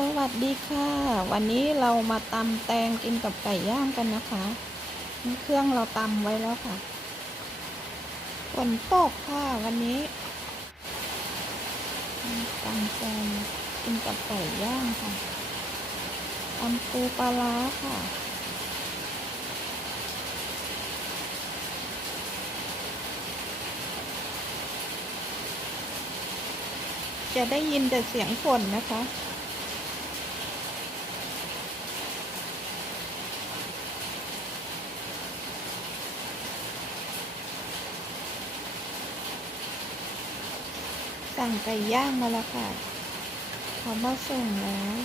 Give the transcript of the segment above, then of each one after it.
สวัสดีค่ะ วันนี้เรามาตำแตงกินกับไก่ย่างกันนะคะ เครื่องเราตำไว้แล้วค่ะฝนตกค่ะวันนี้ตำแตงกินกับไก่ย่างค่ะตำปูปลาร้าค่ะจะได้ยินแต่เสียงฝนนะคะ สั่งไก่ย่างมาแล้วค่ะเขามาส่งแล้ว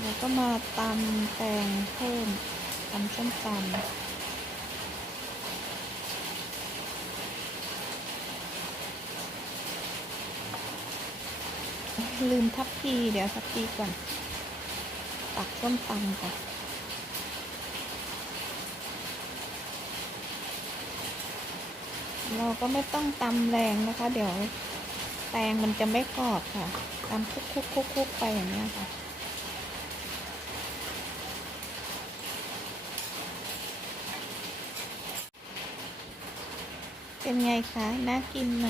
แล้วก็มาตำแตงเพิ่มตำส้มตำลืมทัพพีเดี๋ยวทัพพีก่อน ตักส้มตำค่ะ เราก็ไม่ต้องตำแรงนะคะ เดี๋ยวแตงมันจะไม่กรอบค่ะตำคุกคุกคุกคุกไปอย่างนี้ค่ะ เป็นไงคะ น่ากินไหม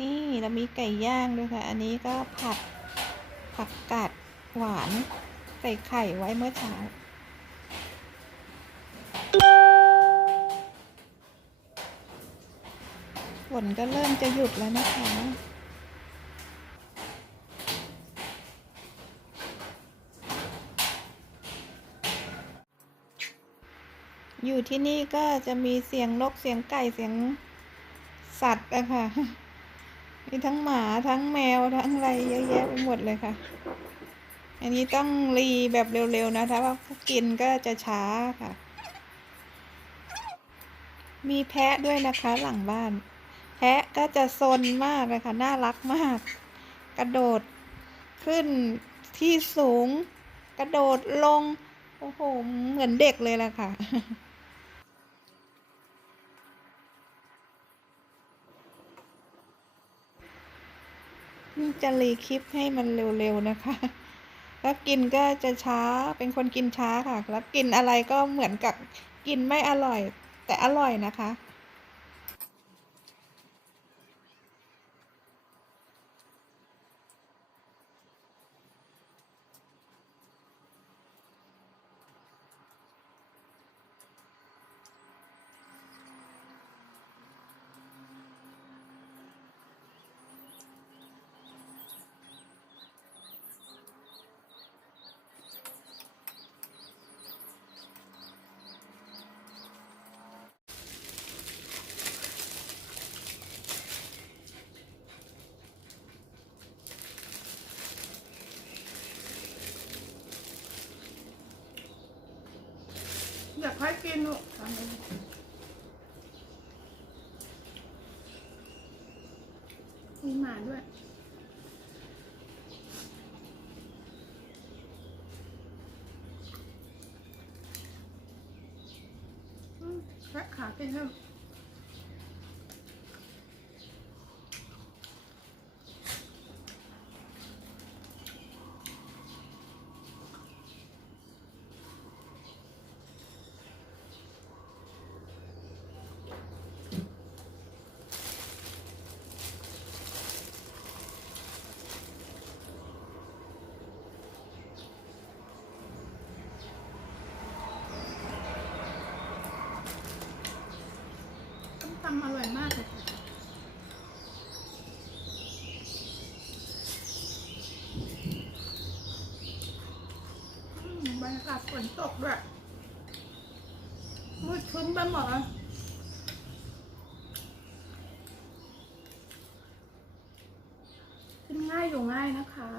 นี่เรามีไก่ย่างด้วยค่ะ อันนี้ก็ผัดผักกาดหวาน ใส่ไข่ไว้เมื่อเช้า ฝนก็เริ่มจะหยุดแล้วนะคะอยู่ที่นี่ก็จะมีเสียงนกเสียงไก่เสียงสัตว์อะค่ะ มีทั้งหมาทั้งแมวทั้งอะไรเยอะแยะไปหมดเลยค่ะ อันนี้ต้องรีแบบเร็วๆนะถ้าว่ากินก็จะช้าค่ะ มีแพะด้วยนะคะหลังบ้าน แพะก็จะซนมากเลยค่ะ น่ารักมาก กระโดดขึ้นที่สูง กระโดดลง โอ้โห เหมือนเด็กเลยล่ะค่ะจะรีคลิปให้มันเร็วๆนะคะ ถ้ากินก็จะช้าเป็นคนกินช้าค่ะแล้วกินอะไรก็เหมือนกับกินไม่อร่อย แต่อร่อยนะคะ อยา กินลูกมีหมาด้วยอืมแคะขากินเถอะ ต้มตำอร่อยมากเลยค่ะบรรยากาศฝนตกด้วยมืดครึ้มไปหมดเลยกินง่ายอยู่ง่ายนะคะ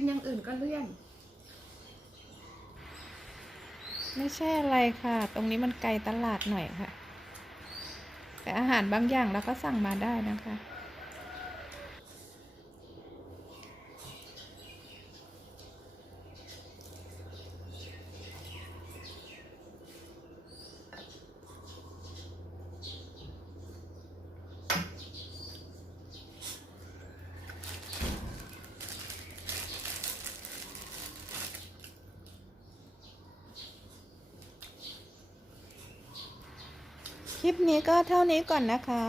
กินอย่างอื่นก็เลื่อน ไม่ใช่อะไรค่ะ ตรงนี้มันไกลตลาดหน่อยค่ะ แต่อาหารบางอย่างเราก็สั่งมาได้นะคะ คลิปนี้ก็เท่านี้ก่อนนะคะ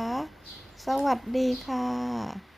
สวัสดีค่ะ